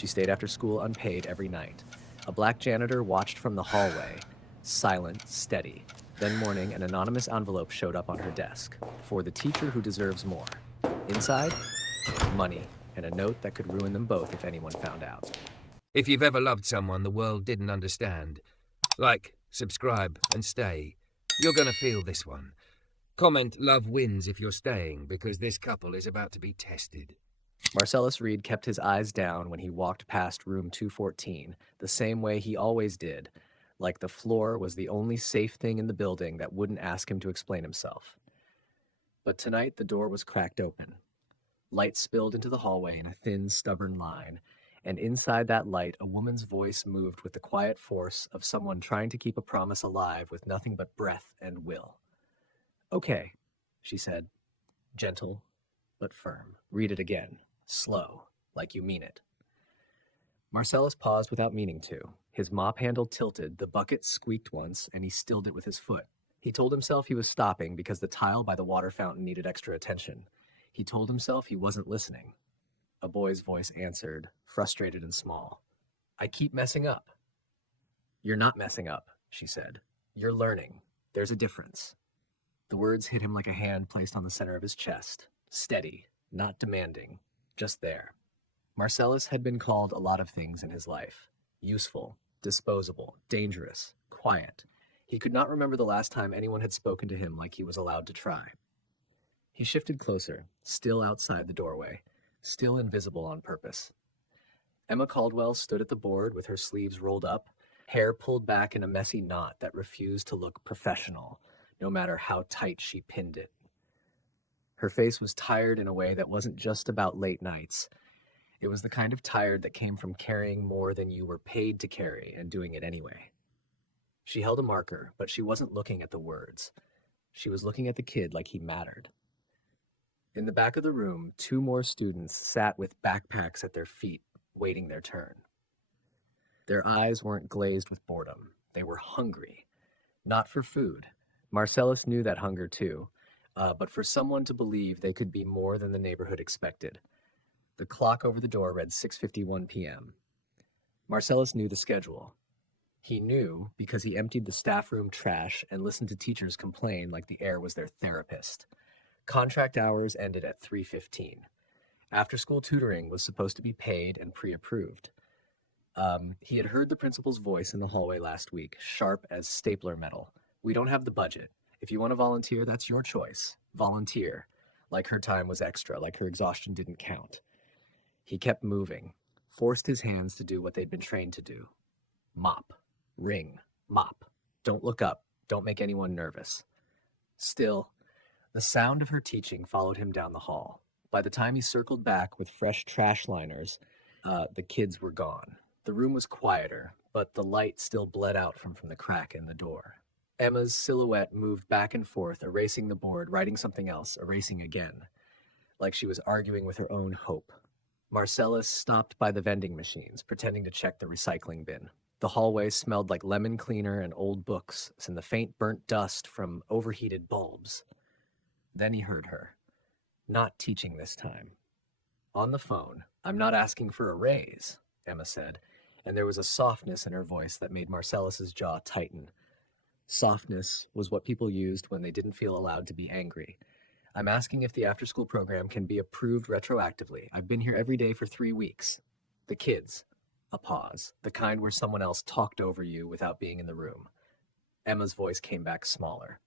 She stayed after school unpaid every night. A black janitor watched from the hallway, silent, steady. Then morning, an anonymous envelope showed up on her desk. For the teacher who deserves more. Inside, money, and a note that could ruin them both if anyone found out. If you've ever loved someone the world didn't understand, like, subscribe, and stay, you're gonna feel this one. Comment love wins if you're staying, because this couple is about to be tested. Marcellus Reed kept his eyes down when he walked past room 214, the same way he always did, like the floor was the only safe thing in the building that wouldn't ask him to explain himself. But tonight the door was cracked open. Light spilled into the hallway in a thin, stubborn line, and inside that light a woman's voice moved with the quiet force of someone trying to keep a promise alive with nothing but breath and will. "Okay," she said, gentle but firm. "Read it again. Slow, like you mean it." Marcellus paused without meaning to. His mop handle tilted, the bucket squeaked once, and he stilled it with his foot. He told himself he was stopping because the tile by the water fountain needed extra attention. He told himself he wasn't listening. A boy's voice answered, frustrated and small. "I keep messing up." "You're not messing up," she said. "You're learning. There's a difference." The words hit him like a hand placed on the center of his chest. Steady, not demanding, just there. Marcellus had been called a lot of things in his life. Useful, disposable, dangerous, quiet. He could not remember the last time anyone had spoken to him like he was allowed to try. He shifted closer, still outside the doorway, still invisible on purpose. Emma Caldwell stood at the board with her sleeves rolled up, hair pulled back in a messy knot that refused to look professional, no matter how tight she pinned it. Her face was tired in a way that wasn't just about late nights. It was the kind of tired that came from carrying more than you were paid to carry and doing it anyway. She held a marker, but she wasn't looking at the words. She was looking at the kid like he mattered. In the back of the room, 2 more students sat with backpacks at their feet, waiting their turn. Their eyes weren't glazed with boredom. They were hungry. Not for food. Marcellus knew that hunger too, but for someone to believe they could be more than the neighborhood expected. The clock over the door read 6:51 p.m. Marcellus knew the schedule. He knew because he emptied the staff room trash and listened to teachers complain like the air was their therapist. Contract hours ended at 3:15. After-school tutoring was supposed to be paid and pre-approved. He had heard the principal's voice in the hallway last week, sharp as stapler metal. "We don't have the budget. If you want to volunteer, that's your choice. Volunteer." Like her time was extra, like her exhaustion didn't count. He kept moving, forced his hands to do what they'd been trained to do. Mop. Ring. Mop. Don't look up. Don't make anyone nervous. Still, the sound of her teaching followed him down the hall. By the time he circled back with fresh trash liners, the kids were gone. The room was quieter, but the light still bled out from the crack in the door. Emma's silhouette moved back and forth, erasing the board, writing something else, erasing again, like she was arguing with her own hope. Marcellus stopped by the vending machines, pretending to check the recycling bin. The hallway smelled like lemon cleaner and old books, and the faint burnt dust from overheated bulbs. Then he heard her. Not teaching this time. On the phone. "I'm not asking for a raise," Emma said, and there was a softness in her voice that made Marcellus's jaw tighten. Softness was what people used when they didn't feel allowed to be angry. "I'm asking if the after-school program can be approved retroactively. I've been here every day for 3 weeks. The kids." A pause. The kind where someone else talked over you without being in the room. Emma's voice came back smaller.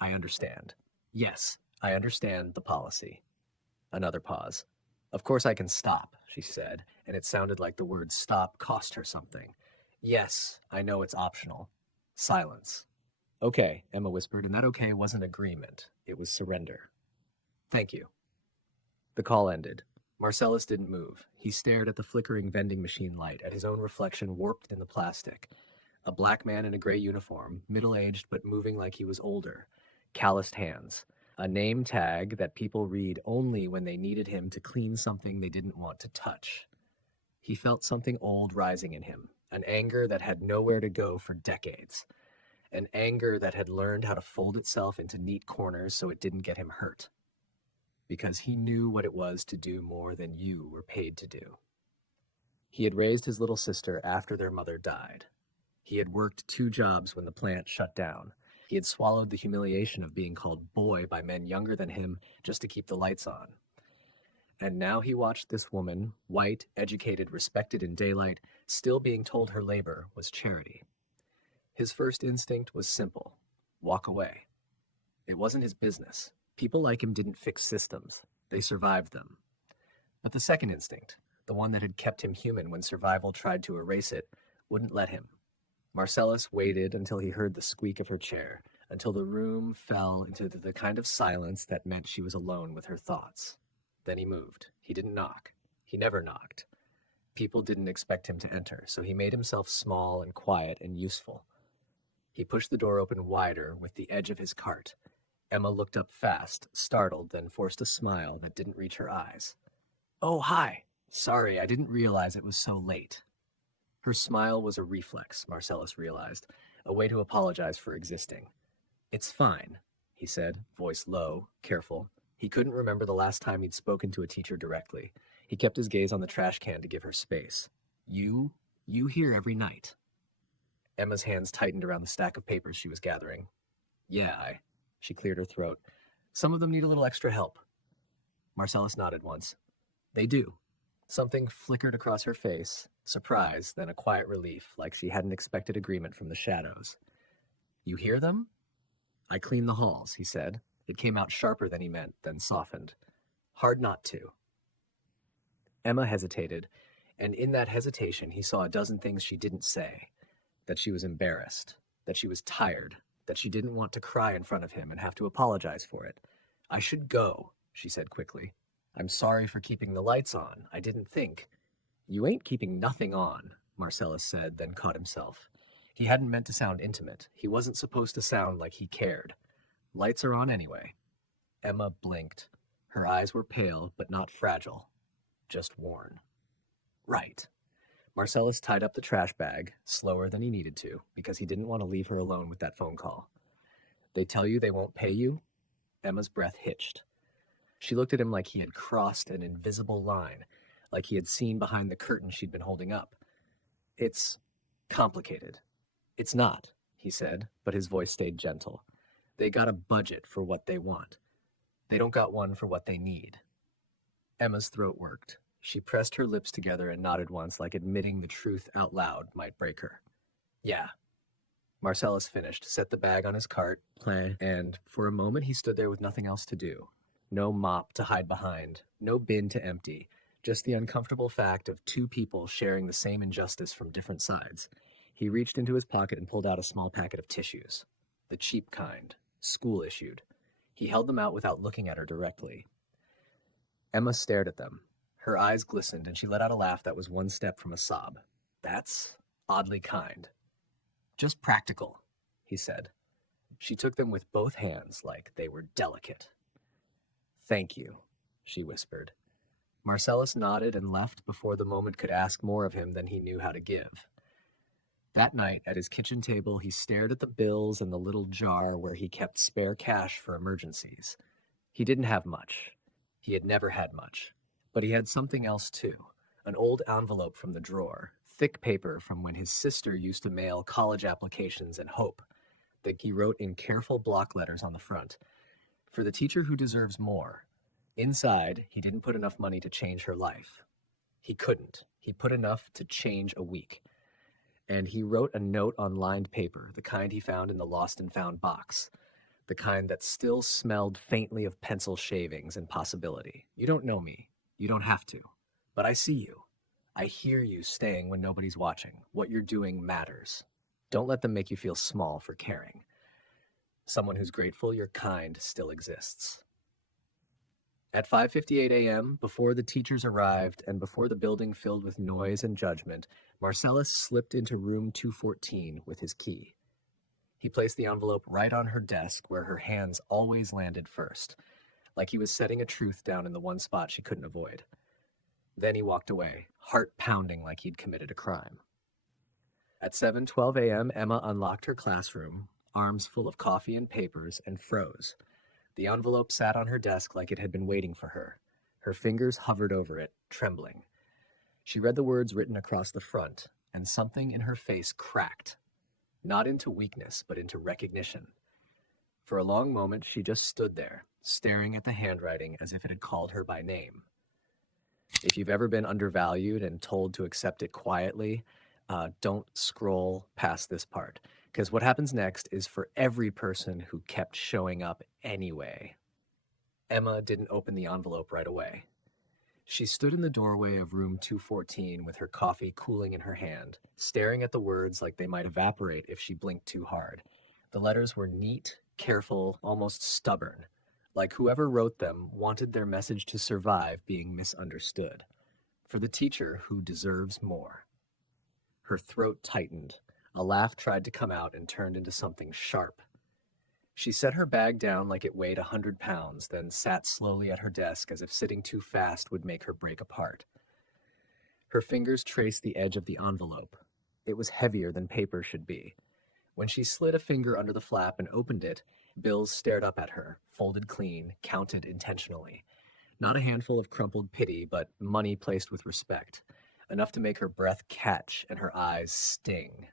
"I understand. Yes, I understand the policy." Another pause. "Of course I can stop," she said, and it sounded like the word stop cost her something. "Yes, I know it's optional." Silence. "Okay," Emma whispered, and that okay wasn't agreement. It was surrender. "Thank you." The call ended. Marcellus didn't move. He stared at the flickering vending machine light, at his own reflection warped in the plastic. A black man in a gray uniform, middle-aged but moving like he was older. Calloused hands. A name tag that people read only when they needed him to clean something they didn't want to touch. He felt something old rising in him, an anger that had nowhere to go for decades. An anger that had learned how to fold itself into neat corners so it didn't get him hurt. Because he knew what it was to do more than you were paid to do. He had raised his little sister after their mother died. He had worked 2 jobs when the plant shut down. He had swallowed the humiliation of being called boy by men younger than him just to keep the lights on. And now he watched this woman, white, educated, respected in daylight, still being told her labor was charity. His first instinct was simple: walk away. It wasn't his business. People like him didn't fix systems, they survived them. But the second instinct, the one that had kept him human when survival tried to erase it, wouldn't let him. Marcellus waited until he heard the squeak of her chair, until the room fell into the kind of silence that meant she was alone with her thoughts. Then he moved. He didn't knock. He never knocked. People didn't expect him to enter, so he made himself small and quiet and useful. He pushed the door open wider with the edge of his cart. Emma looked up fast, startled, then forced a smile that didn't reach her eyes. "Oh, hi. Sorry, I didn't realize it was so late." Her smile was a reflex, Marcellus realized, a way to apologize for existing. "It's fine," he said, voice low, careful. He couldn't remember the last time he'd spoken to a teacher directly. He kept his gaze on the trash can to give her space. You here every night." Emma's hands tightened around the stack of papers she was gathering. "Yeah, She cleared her throat. "Some of them need a little extra help." Marcellus nodded once. "They do." Something flickered across her face, surprise, then a quiet relief, like she hadn't expected agreement from the shadows. "You hear them?" "I clean the halls," he said. It came out sharper than he meant, then softened. "Hard not to." Emma hesitated, and in that hesitation he saw a dozen things she didn't say. That she was embarrassed, that she was tired, that she didn't want to cry in front of him and have to apologize for it. "I should go," she said quickly. "I'm sorry for keeping the lights on. I didn't think." "You ain't keeping nothing on," Marcellus said, then caught himself. He hadn't meant to sound intimate. He wasn't supposed to sound like he cared. "Lights are on anyway." Emma blinked. Her eyes were pale, but not fragile. Just worn. "Right." Marcellus tied up the trash bag, slower than he needed to, because he didn't want to leave her alone with that phone call. "They tell you they won't pay you?" Emma's breath hitched. She looked at him like he had crossed an invisible line, like he had seen behind the curtain she'd been holding up. "It's complicated." "It's not," he said, but his voice stayed gentle. "They got a budget for what they want. They don't got one for what they need." Emma's throat worked. She pressed her lips together and nodded once, like admitting the truth out loud might break her. "Yeah." Marcellus finished, set the bag on his cart, and for a moment he stood there with nothing else to do. No mop to hide behind, no bin to empty, just the uncomfortable fact of 2 people sharing the same injustice from different sides. He reached into his pocket and pulled out a small packet of tissues. The cheap kind, school-issued. He held them out without looking at her directly. Emma stared at them. Her eyes glistened, and she let out a laugh that was one step from a sob. "That's oddly kind." "Just practical," he said. She took them with both hands like they were delicate. "Thank you," she whispered. Marcellus nodded and left before the moment could ask more of him than he knew how to give. That night, at his kitchen table, he stared at the bills and the little jar where he kept spare cash for emergencies. He didn't have much. He had never had much. But he had something else, too. An old envelope from the drawer, thick paper from when his sister used to mail college applications and hope, that he wrote in careful block letters on the front. "For the teacher who deserves more." Inside, he didn't put enough money to change her life. He couldn't. He put enough to change a week. And he wrote a note on lined paper, the kind he found in the lost and found box, the kind that still smelled faintly of pencil shavings and possibility. "You don't know me. You don't have to. But I see you. I hear you staying when nobody's watching. What you're doing matters. Don't let them make you feel small for caring. Someone who's grateful you're kind still exists." At 5:58 a.m., before the teachers arrived and before the building filled with noise and judgment, Marcellus slipped into room 214 with his key. He placed the envelope right on her desk where her hands always landed first, like he was setting a truth down in the one spot she couldn't avoid. Then he walked away, heart pounding like he'd committed a crime. At 7:12 a.m., Emma unlocked her classroom, arms full of coffee and papers, and froze. The envelope sat on her desk like it had been waiting for her. Her fingers hovered over it, trembling. She read the words written across the front, and something in her face cracked, not into weakness, but into recognition. For a long moment, she just stood there, staring at the handwriting as if it had called her by name. If you've ever been undervalued and told to accept it quietly, don't scroll past this part, because what happens next is for every person who kept showing up anyway. Emma didn't open the envelope right away. She stood in the doorway of room 214 with her coffee cooling in her hand, staring at the words like they might evaporate if she blinked too hard. The letters were neat, careful, almost stubborn, like whoever wrote them wanted their message to survive being misunderstood. For the teacher who deserves more. Her throat tightened. A laugh tried to come out and turned into something sharp. She set her bag down like it weighed 100 pounds, then sat slowly at her desk as if sitting too fast would make her break apart. Her fingers traced the edge of the envelope. It was heavier than paper should be. When she slid a finger under the flap and opened it, bills stared up at her, folded clean, counted intentionally. Not a handful of crumpled pity, but money placed with respect. Enough to make her breath catch and her eyes sting.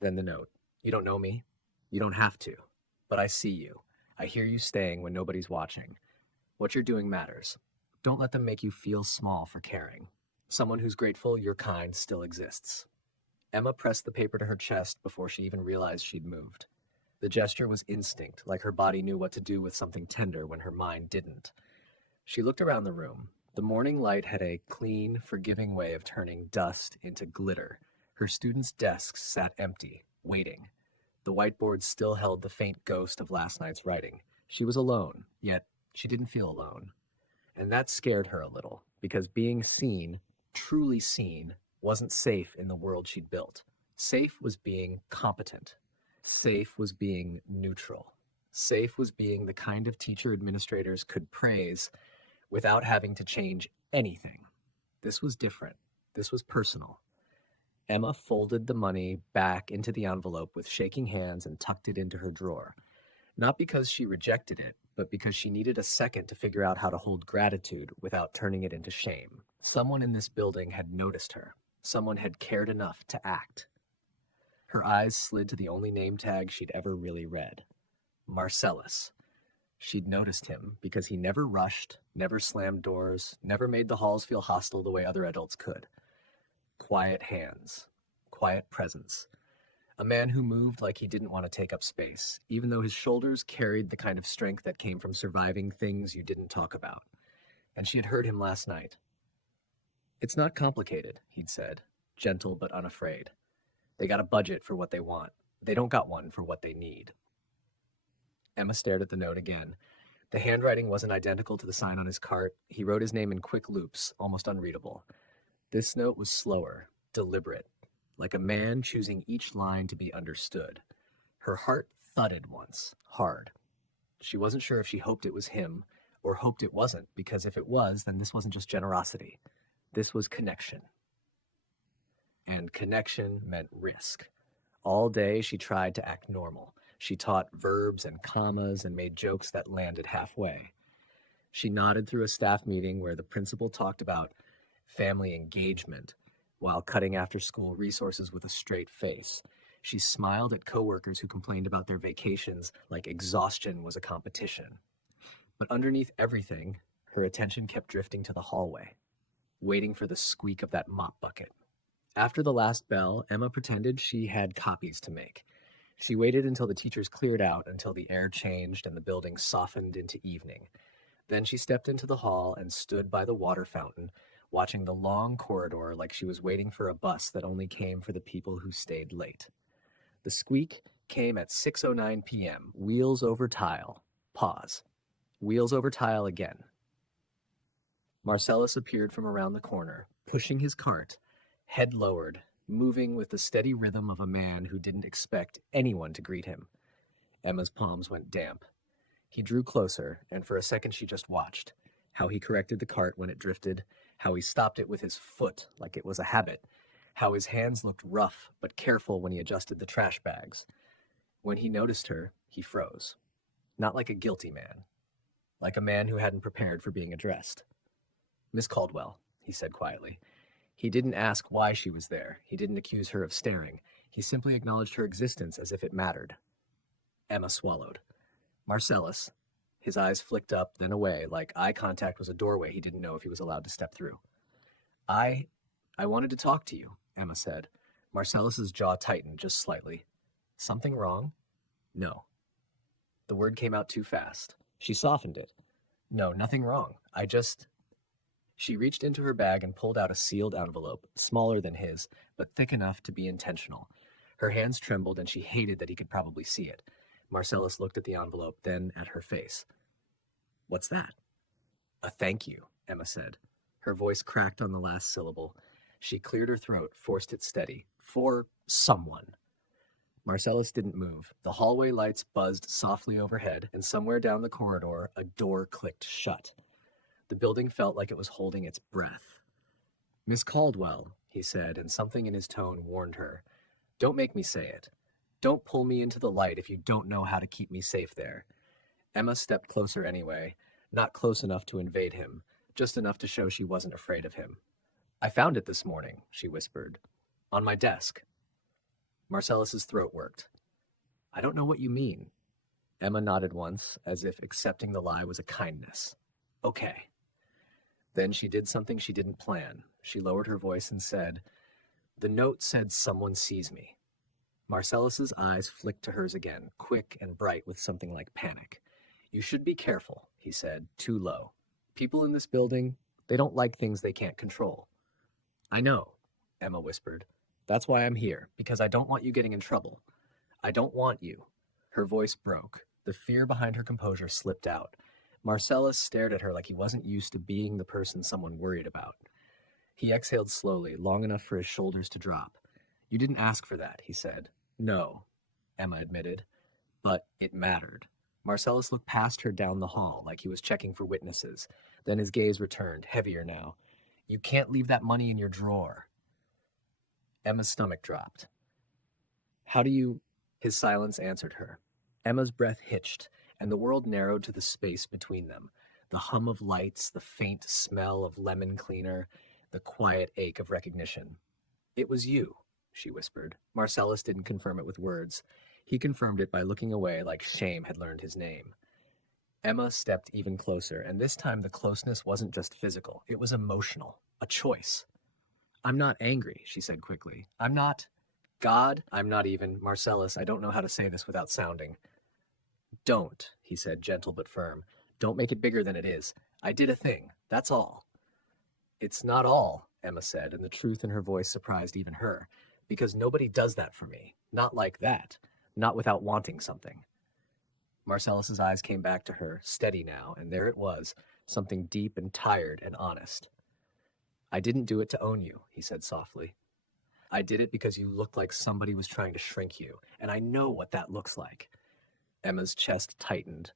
Then the note. You don't know me? You don't have to. But I see you. I hear you staying when nobody's watching. What you're doing matters. Don't let them make you feel small for caring. Someone who's grateful your kind still exists. Emma pressed the paper to her chest before she even realized she'd moved. The gesture was instinct, like her body knew what to do with something tender when her mind didn't. She looked around the room. The morning light had a clean, forgiving way of turning dust into glitter. Her students' desks sat empty, waiting. The whiteboard still held the faint ghost of last night's writing. She was alone, yet she didn't feel alone. And that scared her a little, because being seen, truly seen, wasn't safe in the world she'd built. Safe was being competent. Safe was being neutral. Safe was being the kind of teacher administrators could praise without having to change anything. This was different. This was personal. Emma folded the money back into the envelope with shaking hands and tucked it into her drawer. Not because she rejected it, but because she needed a second to figure out how to hold gratitude without turning it into shame. Someone in this building had noticed her. Someone had cared enough to act. Her eyes slid to the only name tag she'd ever really read. Marcellus. She'd noticed him because he never rushed, never slammed doors, never made the halls feel hostile the way other adults could. Quiet hands. Quiet presence. A man who moved like he didn't want to take up space, even though his shoulders carried the kind of strength that came from surviving things you didn't talk about. And she had heard him last night. It's not complicated, he'd said, gentle but unafraid. They got a budget for what they want. They don't got one for what they need. Emma stared at the note again. The handwriting wasn't identical to the sign on his cart. He wrote his name in quick loops, almost unreadable. This note was slower, deliberate, like a man choosing each line to be understood. Her heart thudded once, hard. She wasn't sure if she hoped it was him or hoped it wasn't, because if it was, then this wasn't just generosity. This was connection. And connection meant risk. All day she tried to act normal. She taught verbs and commas and made jokes that landed halfway. She nodded through a staff meeting where the principal talked about family engagement while cutting after-school resources with a straight face. She smiled at coworkers who complained about their vacations like exhaustion was a competition. But underneath everything, her attention kept drifting to the hallway, waiting for the squeak of that mop bucket. After the last bell, Emma pretended she had copies to make. She waited until the teachers cleared out, until the air changed and the building softened into evening. Then she stepped into the hall and stood by the water fountain, watching the long corridor like she was waiting for a bus that only came for the people who stayed late. The squeak came at 6:09 p.m. Wheels over tile. Pause. Wheels over tile again. Marcellus appeared from around the corner, pushing his cart, head lowered, moving with the steady rhythm of a man who didn't expect anyone to greet him. Emma's palms went damp. He drew closer, and for a second she just watched. How he corrected the cart when it drifted, how he stopped it with his foot like it was a habit, how his hands looked rough but careful when he adjusted the trash bags. When he noticed her, he froze. Not like a guilty man, like a man who hadn't prepared for being addressed. Miss Caldwell, he said quietly. He didn't ask why she was there. He didn't accuse her of staring. He simply acknowledged her existence as if it mattered. Emma swallowed. Marcellus. His eyes flicked up, then away, like eye contact was a doorway he didn't know if he was allowed to step through. I I wanted to talk to you, Emma said. Marcellus's jaw tightened just slightly. Something wrong? No. The word came out too fast. She softened it. No, nothing wrong. She reached into her bag and pulled out a sealed envelope, smaller than his, but thick enough to be intentional. Her hands trembled, and she hated that he could probably see it. Marcellus looked at the envelope, then at her face. What's that? A thank you, Emma said. Her voice cracked on the last syllable. She cleared her throat, forced it steady. For someone. Marcellus didn't move. The hallway lights buzzed softly overhead, and somewhere down the corridor, a door clicked shut. The building felt like it was holding its breath. Miss Caldwell, he said, and something in his tone warned her. Don't make me say it. Don't pull me into the light if you don't know how to keep me safe there. Emma stepped closer anyway, not close enough to invade him, just enough to show she wasn't afraid of him. I found it this morning, she whispered. On my desk. Marcellus's throat worked. I don't know what you mean. Emma nodded once, as if accepting the lie was a kindness. Okay. Then she did something she didn't plan. She lowered her voice and said, The note said someone sees me. Marcellus's eyes flicked to hers again, quick and bright with something like panic. You should be careful, he said, too low. People in this building, they don't like things they can't control. I know, Emma whispered. That's why I'm here, because I don't want you getting in trouble. I don't want you. Her voice broke. The fear behind her composure slipped out. Marcellus stared at her like he wasn't used to being the person someone worried about. He exhaled slowly, long enough for his shoulders to drop. You didn't ask for that, he said. No, Emma admitted. But it mattered. Marcellus looked past her down the hall like he was checking for witnesses. Then his gaze returned, heavier now. You can't leave that money in your drawer. Emma's stomach dropped. How do you... His silence answered her. Emma's breath hitched, and the world narrowed to the space between them. The hum of lights, the faint smell of lemon cleaner, the quiet ache of recognition. It was you, she whispered. Marcellus didn't confirm it with words. He confirmed it by looking away like shame had learned his name. Emma stepped even closer, and this time the closeness wasn't just physical. It was emotional. A choice. I'm not angry, she said quickly. I'm not... God, I'm not even... Marcellus, I don't know how to say this without sounding. Don't, he said, gentle but firm. Don't make it bigger than it is. I did a thing. That's all. It's not all, Emma said, and the truth in her voice surprised even her. Because nobody does that for me. Not like that. Not without wanting something. Marcellus's eyes came back to her, steady now, and there it was, something deep and tired and honest. I didn't do it to own you, he said softly. I did it because you looked like somebody was trying to shrink you, and I know what that looks like. Emma's chest tightened.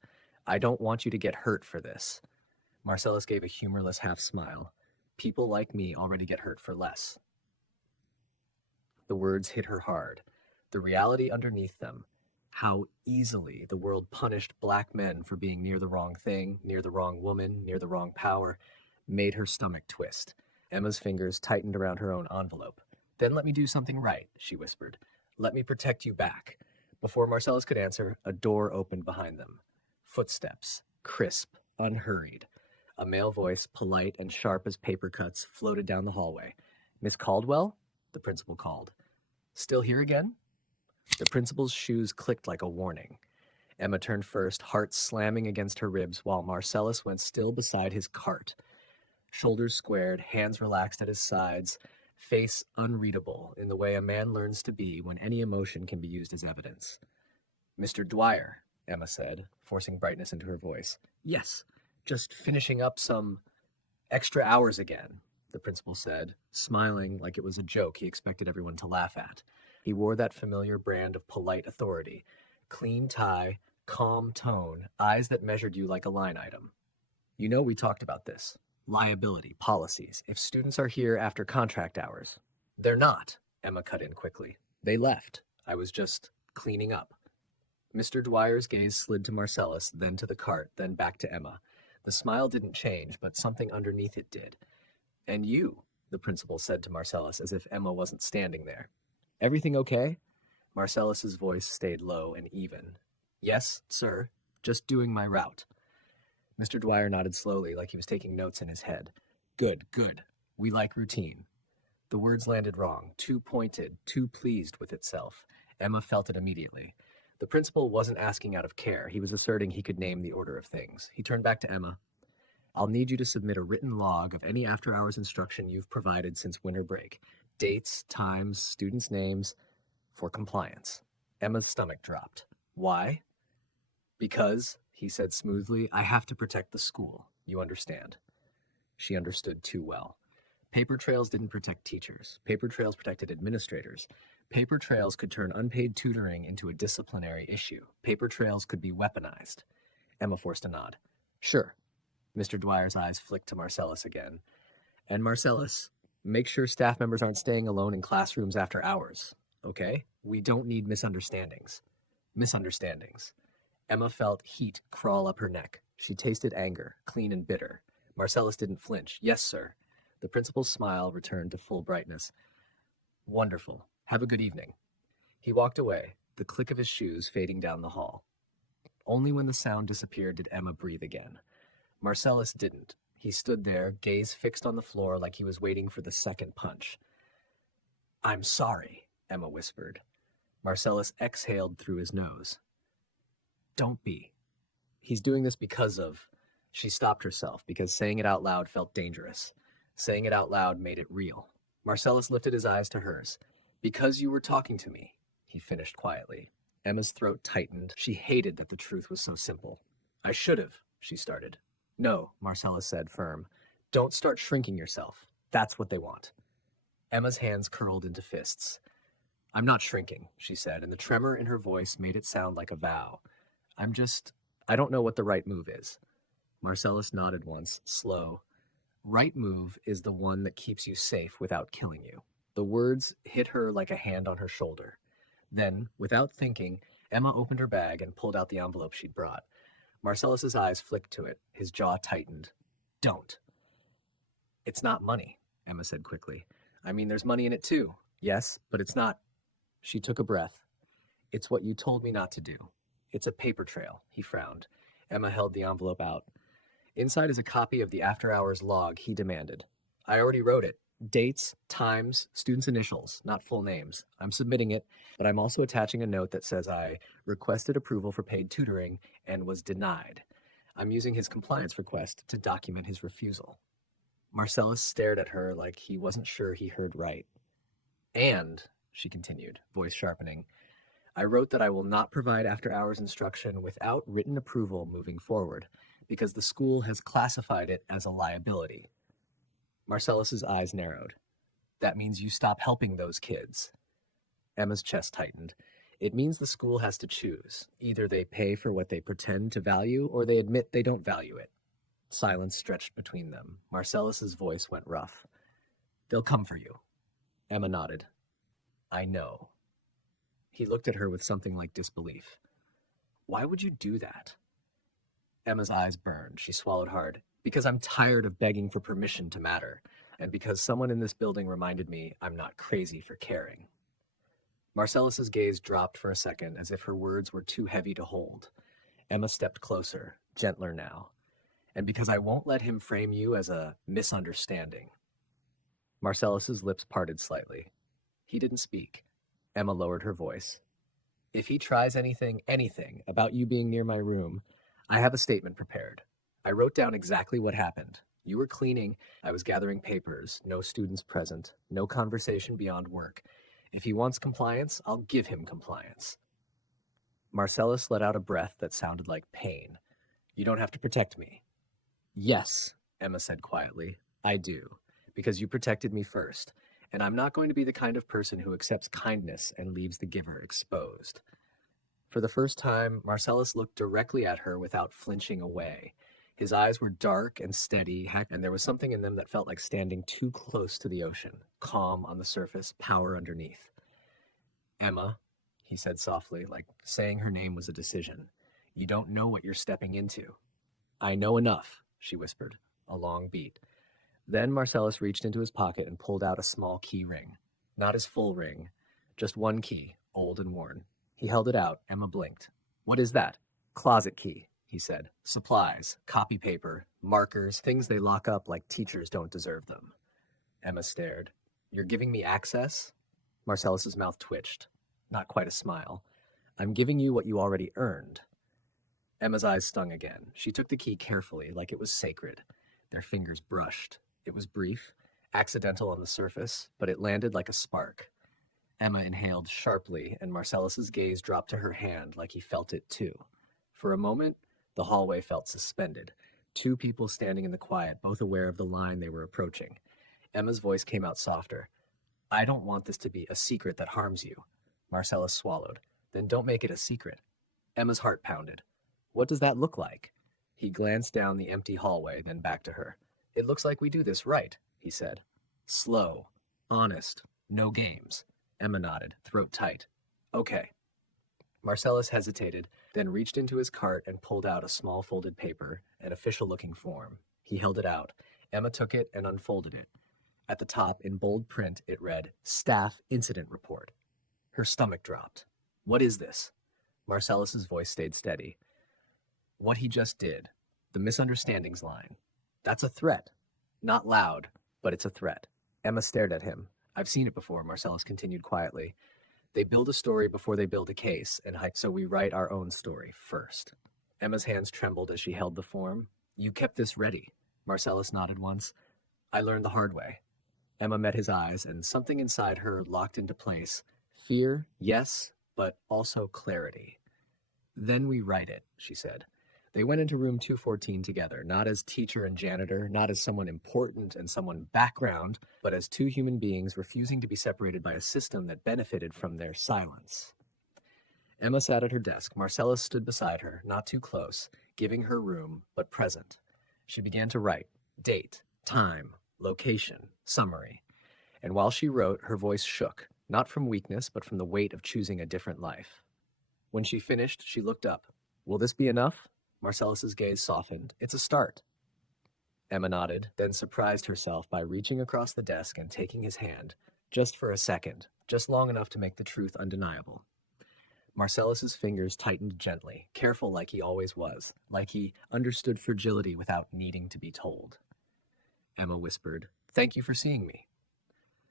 I don't want you to get hurt for this. Marcellus gave a humorless half smile. People like me already get hurt for less. The words hit her hard. The reality underneath them. How easily the world punished black men for being near the wrong thing, near the wrong woman, near the wrong power, made her stomach twist. Emma's fingers tightened around her own envelope. Then let me do something right, she whispered. Let me protect you back. Before Marcellus could answer, a door opened behind them. Footsteps, crisp, unhurried. A male voice, polite and sharp as paper cuts, floated down the hallway. Miss Caldwell? The principal called. Still here again? The principal's shoes clicked like a warning. Emma turned first, heart slamming against her ribs, while Marcellus went still beside his cart. Shoulders squared, hands relaxed at his sides, face unreadable in the way a man learns to be when any emotion can be used as evidence. Mr. Dwyer, Emma said, forcing brightness into her voice. Yes, just finishing up some extra hours again, the principal said, smiling like it was a joke he expected everyone to laugh at. He wore that familiar brand of polite authority. Clean tie, calm tone, eyes that measured you like a line item. You know we talked about this. Liability, policies. If students are here after contract hours. They're not, Emma cut in quickly. They left. I was just cleaning up. Mr. Dwyer's gaze slid to Marcellus, then to the cart, then back to Emma. The smile didn't change, but something underneath it did. And you, the principal said to Marcellus as if Emma wasn't standing there. Everything okay? Marcellus's voice stayed low and even. Yes, sir. Just doing my route. Mr. Dwyer nodded slowly, like he was taking notes in his head. Good, good. We like routine. The words landed wrong, too pointed, too pleased with itself. Emma felt it immediately. The principal wasn't asking out of care. He was asserting he could name the order of things. He turned back to Emma. I'll need you to submit a written log of any after-hours instruction you've provided since winter break. Dates, times, students' names, for compliance. Emma's stomach dropped. Why? Because, he said smoothly, I have to protect the school. You understand. She understood too well. Paper trails didn't protect teachers. Paper trails protected administrators. Paper trails could turn unpaid tutoring into a disciplinary issue. Paper trails could be weaponized. Emma forced a nod. Sure. Mr. Dwyer's eyes flicked to Marcellus again. And Marcellus, make sure staff members aren't staying alone in classrooms after hours. Okay? We don't need misunderstandings. Misunderstandings. Emma felt heat crawl up her neck. She tasted anger, clean and bitter. Marcellus didn't flinch. Yes, sir. The principal's smile returned to full brightness. Wonderful. Have a good evening. He walked away, the click of his shoes fading down the hall. Only when the sound disappeared did Emma breathe again. Marcellus didn't. He stood there, gaze fixed on the floor like he was waiting for the second punch. I'm sorry, Emma whispered. Marcellus exhaled through his nose. Don't be. He's doing this because of... She stopped herself because saying it out loud felt dangerous. Saying it out loud made it real. Marcellus lifted his eyes to hers. Because you were talking to me, he finished quietly. Emma's throat tightened. She hated that the truth was so simple. I should have, she started. No, Marcellus said, firm. Don't start shrinking yourself. That's what they want. Emma's hands curled into fists. I'm not shrinking, she said, and the tremor in her voice made it sound like a vow. I don't know what the right move is. Marcellus nodded once, slow. Right move is the one that keeps you safe without killing you. The words hit her like a hand on her shoulder. Then, without thinking, Emma opened her bag and pulled out the envelope she'd brought. Marcellus's eyes flicked to it. His jaw tightened. Don't. It's not money, Emma said quickly. I mean, there's money in it too. Yes, but it's not. She took a breath. It's what you told me not to do. It's a paper trail, he frowned. Emma held the envelope out. Inside is a copy of the after-hours log he demanded. I already wrote it. Dates, times, students' initials, not full names. I'm submitting it, but I'm also attaching a note that says I requested approval for paid tutoring and was denied. I'm using his compliance request to document his refusal. Marcellus stared at her like he wasn't sure he heard right. And, she continued, voice sharpening, I wrote that I will not provide after-hours instruction without written approval moving forward, because the school has classified it as a liability. Marcellus's eyes narrowed. That means you stop helping those kids. Emma's chest tightened. It means the school has to choose. Either they pay for what they pretend to value, or they admit they don't value it. Silence stretched between them. Marcellus's voice went rough. They'll come for you. Emma nodded. I know. He looked at her with something like disbelief. Why would you do that? Emma's eyes burned. She swallowed hard. Because I'm tired of begging for permission to matter, and because someone in this building reminded me I'm not crazy for caring. Marcellus's gaze dropped for a second as if her words were too heavy to hold. Emma stepped closer, gentler now. And because I won't let him frame you as a misunderstanding. Marcellus's lips parted slightly. He didn't speak. Emma lowered her voice. If he tries anything about you being near my room, I have a statement prepared. I wrote down exactly what happened. You were cleaning, I was gathering papers, no students present, no conversation beyond work. If he wants compliance, I'll give him compliance. Marcellus let out a breath that sounded like pain. You don't have to protect me. Yes, Emma said quietly, I do, because you protected me first, and I'm not going to be the kind of person who accepts kindness and leaves the giver exposed. For the first time, Marcellus looked directly at her without flinching away. His eyes were dark and steady, and there was something in them that felt like standing too close to the ocean, calm on the surface, power underneath. Emma, he said softly, like saying her name was a decision. You don't know what you're stepping into. I know enough, she whispered, a long beat. Then Marcellus reached into his pocket and pulled out a small key ring. Not his full ring, just one key, old and worn. He held it out. Emma blinked. "What is that?" "Closet key," he said. "Supplies, copy paper, markers, things they lock up like teachers don't deserve them." Emma stared. "You're giving me access?" Marcellus's mouth twitched. Not quite a smile. "I'm giving you what you already earned." Emma's eyes stung again. She took the key carefully, like it was sacred. Their fingers brushed. It was brief, accidental on the surface, but it landed like a spark. Emma inhaled sharply, and Marcellus's gaze dropped to her hand like he felt it too. For a moment, the hallway felt suspended. Two people standing in the quiet, both aware of the line they were approaching. Emma's voice came out softer. "I don't want this to be a secret that harms you." Marcellus swallowed. "Then don't make it a secret." Emma's heart pounded. "What does that look like?" He glanced down the empty hallway, then back to her. "It looks like we do this right," he said. "Slow, honest, no games." Emma nodded, throat tight. "Okay." Marcellus hesitated, then reached into his cart and pulled out a small folded paper, an official-looking form. He held it out. Emma took it and unfolded it. At the top, in bold print, it read, "Staff Incident Report." Her stomach dropped. "What is this?" Marcellus's voice stayed steady. "What he just did. The misunderstandings line. That's a threat. Not loud, but it's a threat." Emma stared at him. "I've seen it before," Marcellus continued quietly. "They build a story before they build a case, and so we write our own story first." Emma's hands trembled as she held the form. "You kept this ready." Marcellus nodded once. "I learned the hard way." Emma met his eyes, and something inside her locked into place. Fear, yes, but also clarity. "Then we write it," she said. They went into room 214 together, not as teacher and janitor, not as someone important and someone background, but as two human beings refusing to be separated by a system that benefited from their silence. Emma sat at her desk. Marcellus stood beside her, not too close, giving her room, but present. She began to write. Date, time, location, summary. And while she wrote, her voice shook, not from weakness, but from the weight of choosing a different life. When she finished, she looked up. "Will this be enough?" Marcellus's gaze softened. "It's a start." Emma nodded, then surprised herself by reaching across the desk and taking his hand, just for a second, just long enough to make the truth undeniable. Marcellus's fingers tightened gently, careful like he always was, like he understood fragility without needing to be told. Emma whispered, "Thank you for seeing me."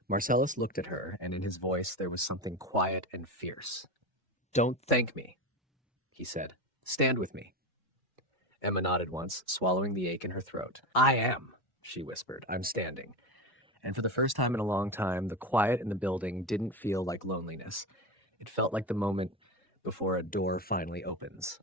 Marcellus looked at her, and in his voice there was something quiet and fierce. "Don't thank me," he said. "Stand with me." Emma nodded once, swallowing the ache in her throat. "I am," she whispered. "I'm standing." And for the first time in a long time, the quiet in the building didn't feel like loneliness. It felt like the moment before a door finally opens.